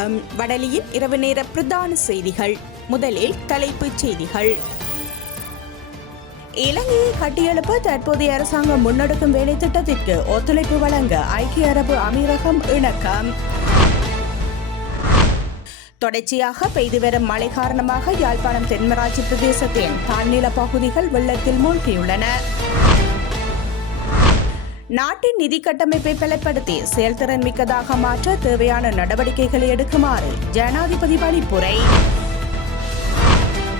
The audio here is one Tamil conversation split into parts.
வணக்கம். வடலியின் இரவு நேர பிரதான செய்திகள். முதலில் தலைப்புச் செய்திகள். இலங்கையை கட்டியெழுப்ப தற்போதைய அரசாங்கம் முன்னெடுக்கும் வேலை திட்டத்திற்கு ஒத்துழைப்பு வழங்க ஐக்கிய அரபு அமீரகம் இணக்கம். தொடர்ச்சியாக பெய்து வரும் மழை காரணமாக யாழ்ப்பாணம் தென்மராட்சி பிரதேசத்தின் தாழ்நில பகுதிகள் வெள்ளத்தில் மூழ்கியுள்ளன. நாட்டின் நிதி கட்டமைப்பை பலப்படுத்தி செயல்திறன் மிக்கதாக மாற்ற தேவையான நடவடிக்கைகளை எடுக்குமாறு ஜனாதிபதி பணிப்புரை.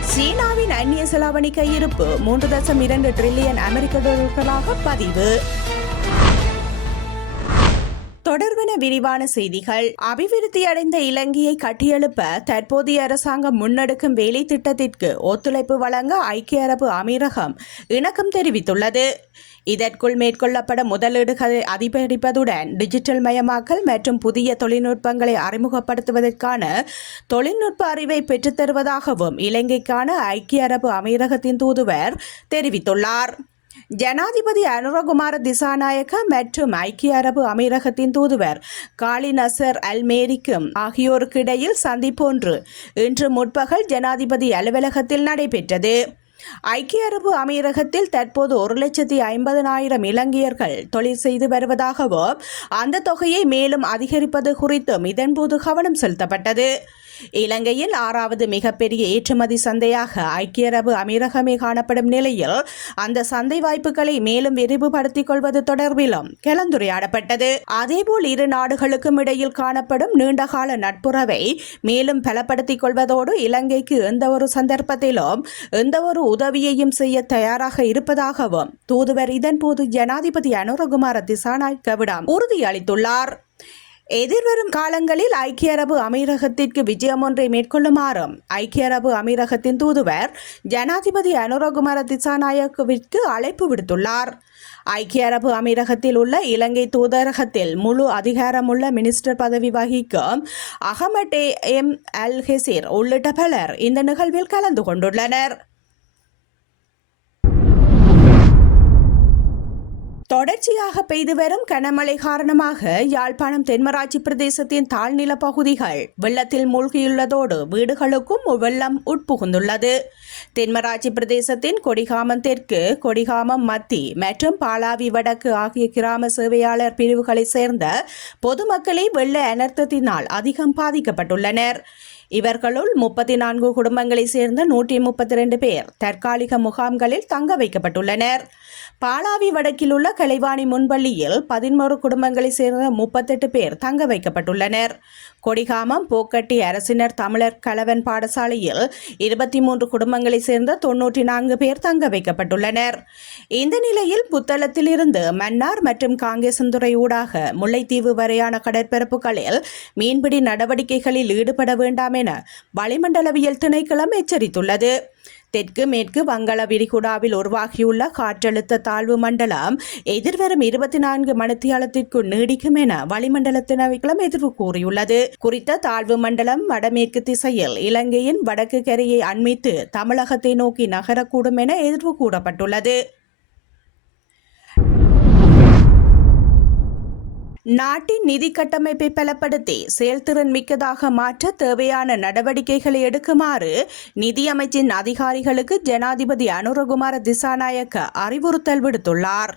சீனாவின் அந்நிய செலாவணி கையிருப்பு மூன்று தசம் இரண்டு டிரில்லியன் அமெரிக்க டாலர்களாக பதிவு. தொடர்பென விரிவான செய்திகள். அபிவிருத்தி அடைந்த இலங்கையை கட்டியெழுப்ப தற்போதைய அரசாங்கம் முன்னெடுக்கும் வேலை திட்டத்திற்கு ஒத்துழைப்பு வழங்க ஐக்கிய அரபு அமீரகம் இணக்கம் தெரிவித்துள்ளது. இதற்குள் மேற்கொள்ளப்பட முதலீடுகளை அதிகரிப்பதுடன் டிஜிட்டல் மயமாக்கல் மற்றும் புதிய தொழில்நுட்பங்களை அறிமுகப்படுத்துவதற்கான தொழில்நுட்ப அறிவை பெற்றுத்தருவதாகவும் இலங்கைக்கான ஐக்கிய அரபு அமீரகத்தின் தூதுவர் தெரிவித்துள்ளார். ஜனாதிபதி அனுரகுமார திசாநாயக்க மற்றும் ஐக்கிய அரபு அமீரகத்தின் தூதுவர் காலி நசர் அல்மேரிக்கும் ஆகியோருக்கிடையில் ஆகியோருக்கு இடையில் சந்திப்பொன்று இன்று முற்பகல் ஜனாதிபதி அலுவலகத்தில் நடைபெற்றது. ஐக்கிய அரபு அமீரகத்தில் தற்போது ஒரு லட்சத்தி ஐம்பதனாயிரம் இலங்கையர்கள் தொழில் செய்து வருவதாகவும் அந்த தொகையை மேலும் அதிகரிப்பது குறித்தும் இதன்போது கவனம் செலுத்தப்பட்டது. இலங்கையில் ஆறாவது மிகப்பெரிய ஏற்றுமதி சந்தையாக ஐக்கிய அரபு அமீரகமே காணப்படும் நிலையில் அந்த சந்தை வாய்ப்புகளை மேலும் விரிவுபடுத்திக் கொள்வது தொடர்பிலும் கலந்துரையாடப்பட்டது. அதேபோல் இரு நாடுகளுக்கும் இடையில் காணப்படும் நீண்டகால நட்புறவை மேலும் பலப்படுத்திக் கொள்வதோடு இலங்கைக்கு எந்த ஒரு சந்தர்ப்பத்திலும் எந்த ஒரு உதவியையும் செய்ய தயாராக இருப்பதாகவும் தூதுவர் இதன்போது ஜனாதிபதி அனுரகுமார திசாநாயக்கவிடம் உறுதியளித்துள்ளார். எதிர்வரும் காலங்களில் ஐக்கிய அரபு அமீரகத்திற்கு விஜயம் ஒன்றை மேற்கொள்ளுமாறும் ஐக்கிய அரபு அமீரகத்தின் தூதுவர் ஜனாதிபதி அனுரகுமார திசாநாயக்கவிற்கு அழைப்பு விடுத்துள்ளார். ஐக்கிய அரபு அமீரகத்தில் உள்ள இலங்கை தூதரகத்தில் முழு அதிகாரமுள்ள மினிஸ்டர் பதவி வகிக்கும் அகமட் ஏ எம் அல் ஹெசீர் உள்ளிட்ட பலர் இந்த நிகழ்வில் கலந்து கொண்டுள்ளனர். தொடர்ச்சியாக பெய்து வரும் கனமழை காரணமாக யாழ்ப்பாணம் தென்மராட்சி பிரதேசத்தின் தாழ்நில பகுதிகள் வெள்ளத்தில் மூழ்கியுள்ளதோடு வீடுகளுக்கும் வெள்ளம் உட்புகுந்துள்ளது. தென்மராட்சி பிரதேசத்தின் கொடிகாமம் தெற்கு கொடிகாமம் மத்தி மற்றும் பாலாவி வடக்கு ஆகிய கிராம சேவையாளர் பிரிவுகளைச் சேர்ந்த பொதுமக்களே வெள்ள அனர்த்தத்தினால் அதிகம் பாதிக்கப்பட்டுள்ளனர். இவர்களுள் முப்பத்தி நான்கு குடும்பங்களை சேர்ந்த நூற்றி முப்பத்தி ரெண்டு பேர் தற்காலிக முகாம்களில் தங்க வைக்கப்பட்டுள்ளனர். பாலாவி வடக்கில் உள்ள கலைவாணி முன்பள்ளியில் பதினோரு குடும்பங்களை சேர்ந்த முப்பத்தெட்டு பேர் தங்க வைக்கப்பட்டுள்ளனர். கொடிகாமம் போக்கட்டி அரசினர் தமிழர் கலவன் பாடசாலையில் இருபத்தி மூன்று குடும்பங்களை சேர்ந்த தொன்னூற்றி நான்கு பேர் தங்க வைக்கப்பட்டுள்ளனர். இந்த நிலையில் புத்தளத்திலிருந்து மன்னார் மற்றும் காங்கேசந்துறை ஊடாக முல்லைத்தீவு வரையான கடற்பரப்புகளில் மீன்பிடி நடவடிக்கைகளில் ஈடுபட வேண்டாம் என வளிமண்டலவியல் திணைக்களம் எச்சரித்துள்ளது. தெற்கு மேற்கு வங்கள விரிகுடாவில் உருவாகியுள்ள காற்றழுத்த தாழ்வு மண்டலம் எதிர்வரும் இருபத்தி நான்கு மணித்தியாலத்திற்குள் நீடிக்கும் என வளிமண்டல திணைக்களம் எதிர்வு கூறியுள்ளது. குறித்த தாழ்வு மண்டலம் வடமேற்கு திசையில் இலங்கையின் வடக்கு கரையை அண்மித்து தமிழகத்தை நோக்கி நகரக்கூடும் என எதிர்வு கூறப்பட்டுள்ளது. நாட்டின் நிதி கட்டமைப்பை பலப்படுத்தி செயல்திறன் மிக்கதாக மாற்ற தேவையான நடவடிக்கைகளை எடுக்குமாறு நிதியமைச்சின் அதிகாரிகளுக்கு ஜனாதிபதி அனுரகுமார திசாநாயக்க அறிவுறுத்தல் விடுத்துள்ளார்.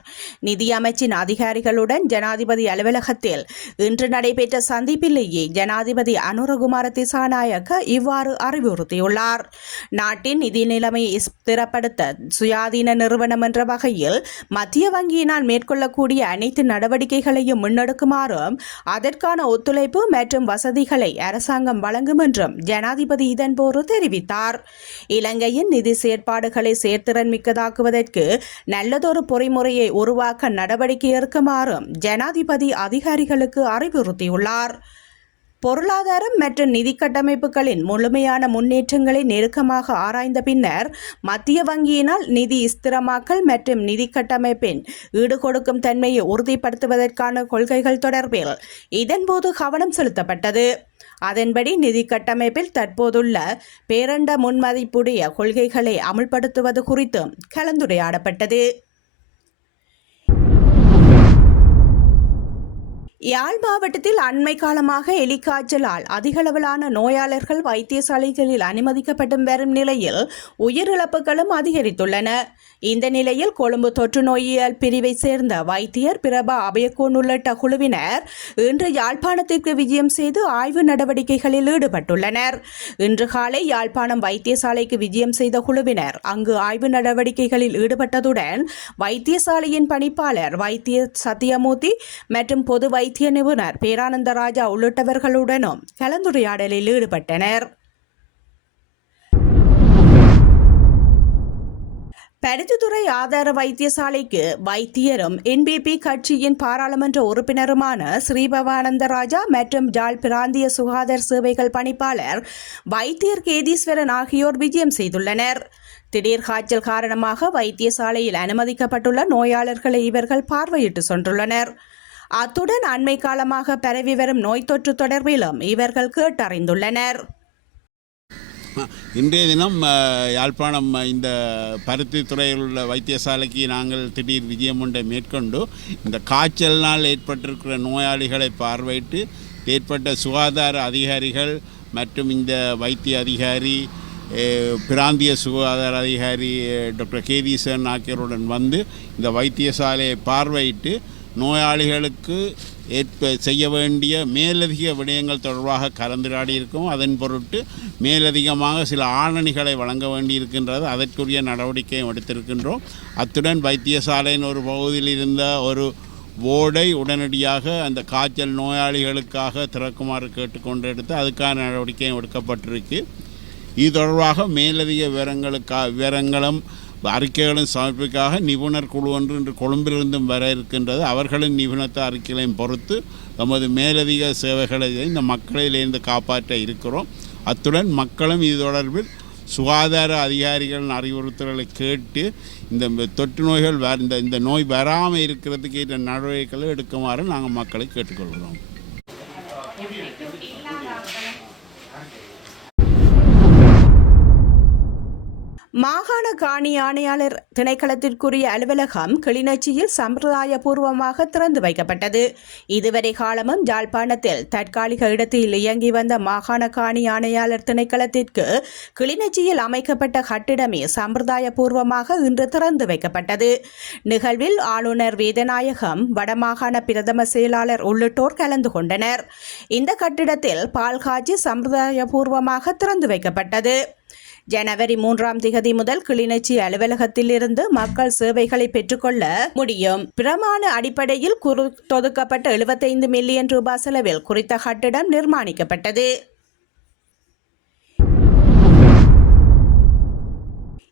நிதியமைச்சின் அதிகாரிகளுடன் ஜனாதிபதி அலுவலகத்தில் இன்று நடைபெற்ற சந்திப்பிலேயே ஜனாதிபதி அனுரகுமார திசாநாயக்க இவ்வாறு அறிவுறுத்தியுள்ளார். நாட்டின் நிதி நிலைமையை ஸ்திரப்படுத்த சுயாதீன நிறுவனம் என்ற வகையில் மத்திய வங்கியினால் மேற்கொள்ளக்கூடிய அனைத்து நடவடிக்கைகளையும் முன்னெடுக்க எடுக்குமாறும் அதற்கான ஒத்துழைப்பு மற்றும் வசதிகளை அரசாங்கம் வழங்கும் என்றும் ஜனாதிபதி இதன்போது தெரிவித்தார். இலங்கையின் நிதி செயற்பாடுகளை செயற்திறன் மிக்கதாக்குவதற்கு நல்லதொரு பொறிமுறையை உருவாக்க நடவடிக்கை எடுக்குமாறும் ஜனாதிபதி அதிகாரிகளுக்கு அறிவுறுத்தியுள்ளார். பொருளாதாரம் மற்றும் நிதி கட்டமைப்புகளின் முழுமையான முன்னேற்றங்களை நெருக்கமாக ஆராய்ந்த பின்னர் மத்திய வங்கியினால் நிதி ஸ்திரமாக்கல் மற்றும் நிதி கட்டமைப்பின் ஈடுகொடுக்கும் தன்மையை உறுதிப்படுத்துவதற்கான கொள்கைகள் தொடர்பில் இதன்போது கவனம் செலுத்தப்பட்டது. அதன்படி நிதி கட்டமைப்பில் தற்போதுள்ள பேரண்ட முன்மதிப்புடைய கொள்கைகளை அமுல்படுத்துவது குறித்தும் கலந்துரையாடப்பட்டது. யாழ் மாவட்டத்தில் அண்மை காலமாக எலிக்காய்ச்சலால் அதிகளவிலான நோயாளர்கள் வைத்தியசாலைகளில் அனுமதிக்கப்பட்டு வரும் நிலையில் உயிரிழப்புகளும் அதிகரித்துள்ளன. இந்த நிலையில் கொழும்பு தொற்று நோயியல் பிரிவை சேர்ந்த வைத்தியர் பிரபா அபயக்கோன் உள்ளிட்ட குழுவினர் இன்று யாழ்ப்பாணத்திற்கு விஜயம் செய்து ஆய்வு நடவடிக்கைகளில் ஈடுபட்டுள்ளனர். இன்று காலை யாழ்ப்பாணம் வைத்தியசாலைக்கு விஜயம் செய்த குழுவினர் அங்கு ஆய்வு நடவடிக்கைகளில் ஈடுபட்டதுடன் வைத்தியசாலையின் பணிப்பாளர் வைத்திய சத்தியமூர்த்தி மற்றும் பொது வைத்திய வைத்திய நிபுணர் பேரானந்த ராஜா உள்ளிட்டவர்களுடனும் கலந்துரையாடலில் ஈடுபட்டனர். பருத்தித்துறை ஆதார வைத்தியசாலைக்கு வைத்தியரும் என்பிபி கட்சியின் பாராளுமன்ற உறுப்பினருமான ஸ்ரீபவானந்த ராஜா மற்றும் ஜாழ் பிராந்திய சுகாதார சேவைகள் பணிப்பாளர் வைத்தியர் கேதீஸ்வரன் ஆகியோர் விஜயம் செய்துள்ளனர். திடீர் காய்ச்சல் காரணமாக வைத்தியசாலையில் அனுமதிக்கப்பட்டுள்ள நோயாளர்களை இவர்கள் பார்வையிட்டு சென்றுள்ளனர். அத்துடன் அண்மை காலமாக பரவி வரும் நோய் தொற்று தொடர்பிலும் இவர்கள் கேட்டறிந்துள்ளனர். இன்றைய தினம் யாழ்ப்பாணம் இந்த பருத்தி துறையில் உள்ள வைத்தியசாலைக்கு நாங்கள் திடீர் விஜயம் ஒன்றை மேற்கொண்டு இந்த காய்ச்சலினால் ஏற்பட்டிருக்கிற நோயாளிகளை பார்வையிட்டு ஏற்பட்ட சுகாதார அதிகாரிகள் மற்றும் இந்த வைத்திய அதிகாரி பிராந்திய சுகாதார அதிகாரி டாக்டர் கேதீசன் ஆகியோருடன் வந்து இந்த வைத்தியசாலையை பார்வையிட்டு நோயாளிகளுக்கு ஏற்ப செய்ய வேண்டிய மேலதிக விடயங்கள் தொடர்பாக கலந்துராடி இருக்கோம் அதன் பொருட்டு மேலதிகமாக சில ஆணணிகளை வழங்க வேண்டியிருக்கின்றது. அதற்குரிய நடவடிக்கையும் எடுத்திருக்கின்றோம். அத்துடன் வைத்தியசாலையின் ஒரு பகுதியில் இருந்த ஒரு போர்டை உடனடியாக அந்த காய்ச்சல் நோயாளிகளுக்காக திறக்குமாறு கேட்டுக்கொண்டு எடுத்து அதுக்கான நடவடிக்கையும் எடுக்கப்பட்டிருக்கு. இது தொடர்பாக மேலதிக விவரங்களுக்கா விவரங்களும் அறிக்கைகளும் சமர்ப்பிக்காக நிபுணர் குழு ஒன்று இன்று கொழும்பிலிருந்தும் வர இருக்கின்றது. அவர்களின் நிபுணத்த அறிக்கைகளையும் பொறுத்து நமது மேலதிக சேவைகளை இந்த மக்களிலிருந்து காப்பாற்ற இருக்கிறோம். அத்துடன் மக்களும் இது தொடர்பில் சுகாதார அதிகாரிகளின் அறிவுறுத்தல்களை கேட்டு இந்த தொற்று நோய்கள் வ- இந்த இந்த நோய் வராமல் இருக்கிறதுக்கு ஏற்ற நடவடிக்கைகளை எடுக்குமாறு நாங்கள் மக்களை கேட்டுக்கொள்கிறோம். மாகாண காணி ஆணையாளர் திணைக்களத்திற்குரிய அலுவலகம் கிளிநொச்சியில் சம்பிரதாயபூர்வமாக திறந்து வைக்கப்பட்டது. இதுவரை காலமும் யாழ்ப்பாணத்தில் தற்காலிக இடத்தில் இயங்கி வந்த மாகாண காணி ஆணையாளர் திணைக்களத்திற்கு கிளிநொச்சியில் அமைக்கப்பட்ட கட்டிடமே சம்பிரதாயபூர்வமாக இன்று திறந்து வைக்கப்பட்டது. நிகழ்வில் ஆளுநர் வேதநாயகம் வடமாகாண பிரதம செயலாளர் உள்ளிட்டோர் கலந்து கொண்டனர். இந்த கட்டிடத்தில் பால்காட்சி சம்பிரதாயபூர்வமாக திறந்து வைக்கப்பட்டது. ஜனவரி மூன்றாம் திகதி முதல் கிளிநொச்சி அலுவலகத்திலிருந்து மக்கள் சேவைகளை பெற்றுக்கொள்ள முடியும். பிரமாண அடிப்படையில் குறு தொதுக்கப்பட்ட 75 மில்லியன் ரூபாய் செலவில் குறித்த கட்டிடம் நிர்மாணிக்கப்பட்டது.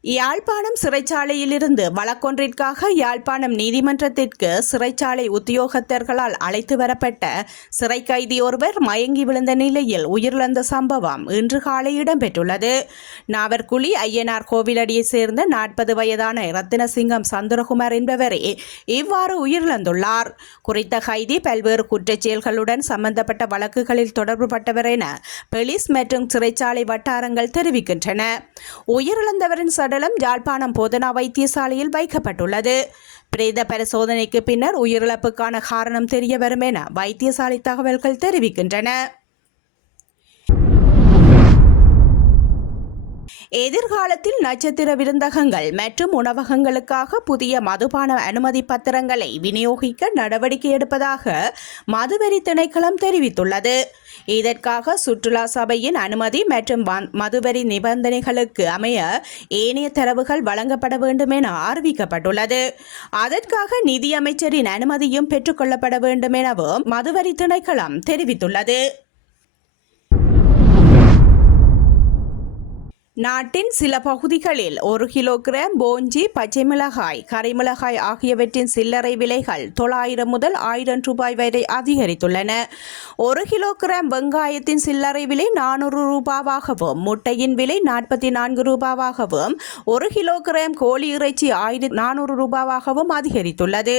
யாழ்ப்பாணம் சிறைச்சாலையிலிருந்து வழக்கொன்றிற்காக யாழ்ப்பாணம் நீதிமன்றத்திற்கு சிறைச்சாலை உத்தியோகத்தர்களால் அழைத்து வரப்பட்ட சிறை கைதி ஒருவர் மயங்கி விழுந்த நிலையில் உயிரிழந்த சம்பவம் இன்று காலை இடம்பெற்றுள்ளது. நாவற்குழி ஐயனார் கோவிலடியைச் சேர்ந்த நாற்பது வயதான ரத்தினசிங்கம் சந்திரகுமார் என்பவரே இவ்வாறு உயிரிழந்துள்ளார். குறித்த கைதி பல்வேறு குற்றச் செயல்களுடன் சம்பந்தப்பட்ட வழக்குகளில் தொடர்புபட்டவர் என பெலிஸ் மற்றும் சிறைச்சாலை வட்டாரங்கள் தெரிவிக்கின்றன. உயிரிழந்தவரின் சடலம் யாழ்ப்பாணம் போதனா வைத்தியசாலையில் வைக்கப்பட்டுள்ளது. பிரேத பரிசோதனைக்கு பின்னர் உயிரிழப்புக்கான காரணம் தெரிய வரும் என வைத்தியசாலை தகவல்கள் தெரிவிக்கின்றன. எதிர்காலத்தில் நட்சத்திர விருந்தகங்கள் மற்றும் உணவகங்களுக்காக புதிய மதுபான அனுமதி பத்திரங்களை விநியோகிக்க நடவடிக்கை எடுப்பதாக மதுவரி திணைக்களம் தெரிவித்துள்ளது. இதற்காக சுற்றுலா சபையின் அனுமதி மற்றும் மதுவெறி மதுவரி நிபந்தனைகளுக்கு அமைய ஏனைய தரவுகள் வழங்கப்பட வேண்டும் என அறிவிக்கப்பட்டுள்ளது. அதற்காக நிதியமைச்சரின் அனுமதியும் பெற்றுக்கொள்ளப்பட வேண்டும் எனவும் மதுவரி திணைக்களம் தெரிவித்துள்ளது. நாட்டின் சில பகுதிகளில் ஒரு கிலோகிராம் போஞ்சி பச்சை மிளகாய் கரைமிளகாய் ஆகியவற்றின் சில்லறை விலைகள் தொள்ளாயிரம் முதல் ஆயிரம் ரூபாய் வரை அதிகரித்துள்ளன. ஒரு கிலோகிராம் வெங்காயத்தின் சில்லறை விலை நானூறு ரூபாவாகவும் முட்டையின் விலை நாற்பத்தி நான்கு ரூபாவாகவும் ஒரு கிலோகிராம் கோழி இறைச்சி ஆயிரத்தி நானூறு ரூபாவாகவும் அதிகரித்துள்ளது.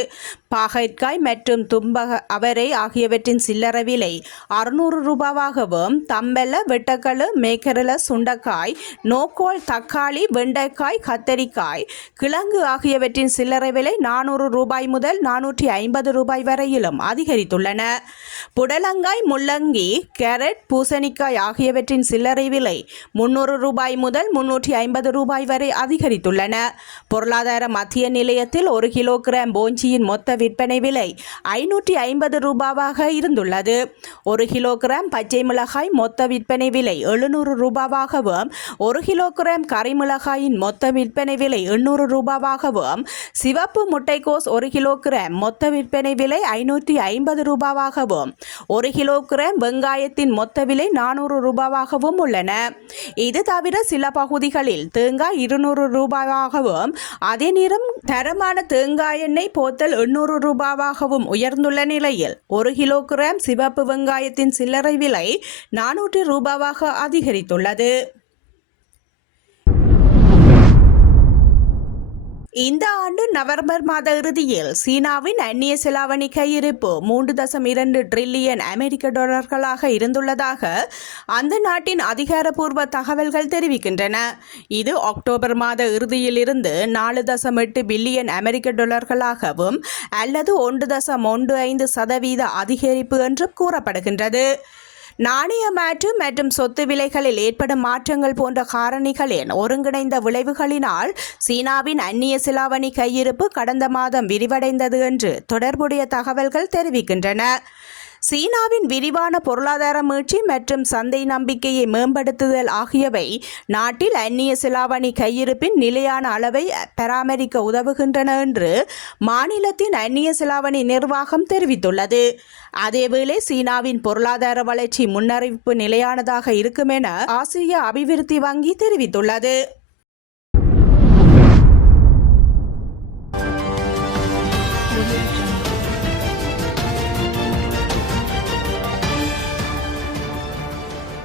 பாகற்காய் மற்றும் தும்பக அவரை ஆகியவற்றின் சில்லறை விலை அறுநூறு ரூபாவாகவும் தம்பெல்ல வெட்டக்களு மேக்கரல சுண்டக்காய் நோக்கோல் தக்காளி வெண்டைக்காய் கத்தரிக்காய். கிழங்கு ஆகியவற்றின் சில்லறை விலை நானூறு ரூபாய் முதல் நானூற்றி ஐம்பது ரூபாய் வரையிலும் அதிகரித்துள்ளன. புடலங்காய் முள்ளங்கி கேரட் பூசணிக்காய் ஆகியவற்றின் சில்லறை விலை முன்னூறு ரூபாய் முதல் முன்னூற்றி ஐம்பது ரூபாய் வரை அதிகரித்துள்ளன. பொருளாதார மத்திய நிலையத்தில் ஒரு கிலோகிராம் போஞ்சியின் மொத்த விற்பனை விலை ஐநூற்றி ஐம்பது ரூபாவாக இருந்துள்ளது. ஒரு கிலோகிராம் பச்சை மிளகாய் மொத்த விற்பனை விலை எழுநூறு ரூபாவாகவும் ஒரு ஒரு கிலோகிராம் கறிமிளகாயின் மொத்த விற்பனை விலை எண்ணூறு ரூபாவாகவும் சிவப்பு முட்டைக்கோஸ் ஒரு கிலோகிராம் மொத்த விற்பனை விலை ஐநூற்றி ஐம்பது ரூபாவாகவும் ஒரு கிலோகிராம் வெங்காயத்தின் மொத்த விலை நானூறு ரூபாவாகவும் உள்ளன. இது தவிர சில பகுதிகளில் தேங்காய் இருநூறு ரூபாவாகவும் அதே நேரம் தரமான தேங்காய் எண்ணெய் போத்தல் எண்ணூறு ரூபாவாகவும் உயர்ந்துள்ள நிலையில் ஒரு கிலோகிராம் சிவப்பு வெங்காயத்தின் சில்லறை விலை நானூற்று ரூபாவாக அதிகரித்துள்ளது. இந்த ஆண்டு நவம்பர் மாத இறுதியில் சீனாவின் அந்நிய செலாவணி கையிருப்பு மூன்று தசம் இரண்டு டிரில்லியன் அமெரிக்க டாலர்களாக இருந்துள்ளதாக அந்த நாட்டின் அதிகாரப்பூர்வ தகவல்கள் தெரிவிக்கின்றன. இது அக்டோபர் மாத இறுதியிலிருந்து நாலு தசம் எட்டு பில்லியன் அமெரிக்க டாலர்களாகவும் அல்லது ஒன்று தசம் ஒன்று ஐந்து சதவீத அதிகரிப்பு என்றும் கூறப்படுகின்றது. நாணய மாற்று மற்றும் சொத்து விலைகளில் ஏற்படும் மாற்றங்கள் போன்ற காரணிகளின் ஒருங்கிணைந்த விளைவுகளினால் சீனாவின் அந்நிய சிலாவணி கையிருப்பு கடந்த மாதம் விரிவடைந்தது என்று தொடர்புடைய தகவல்கள் தெரிவிக்கின்றன. சீனாவின் விரிவான பொருளாதார மீட்சி மற்றும் சந்தை நம்பிக்கையை மேம்படுத்துதல் ஆகியவை நாட்டில் அந்நிய செலாவணி கையிருப்பின் நிலையான அளவை பராமரிக்க உதவுகின்றன என்று மாநிலத்தின் அந்நிய செலாவணி நிர்வாகம் தெரிவித்துள்ளது. அதேவேளை சீனாவின் பொருளாதார வளர்ச்சி முன்னறிவிப்பு நிலையானதாக இருக்கும் என ஆசிய அபிவிருத்தி வங்கி தெரிவித்துள்ளது.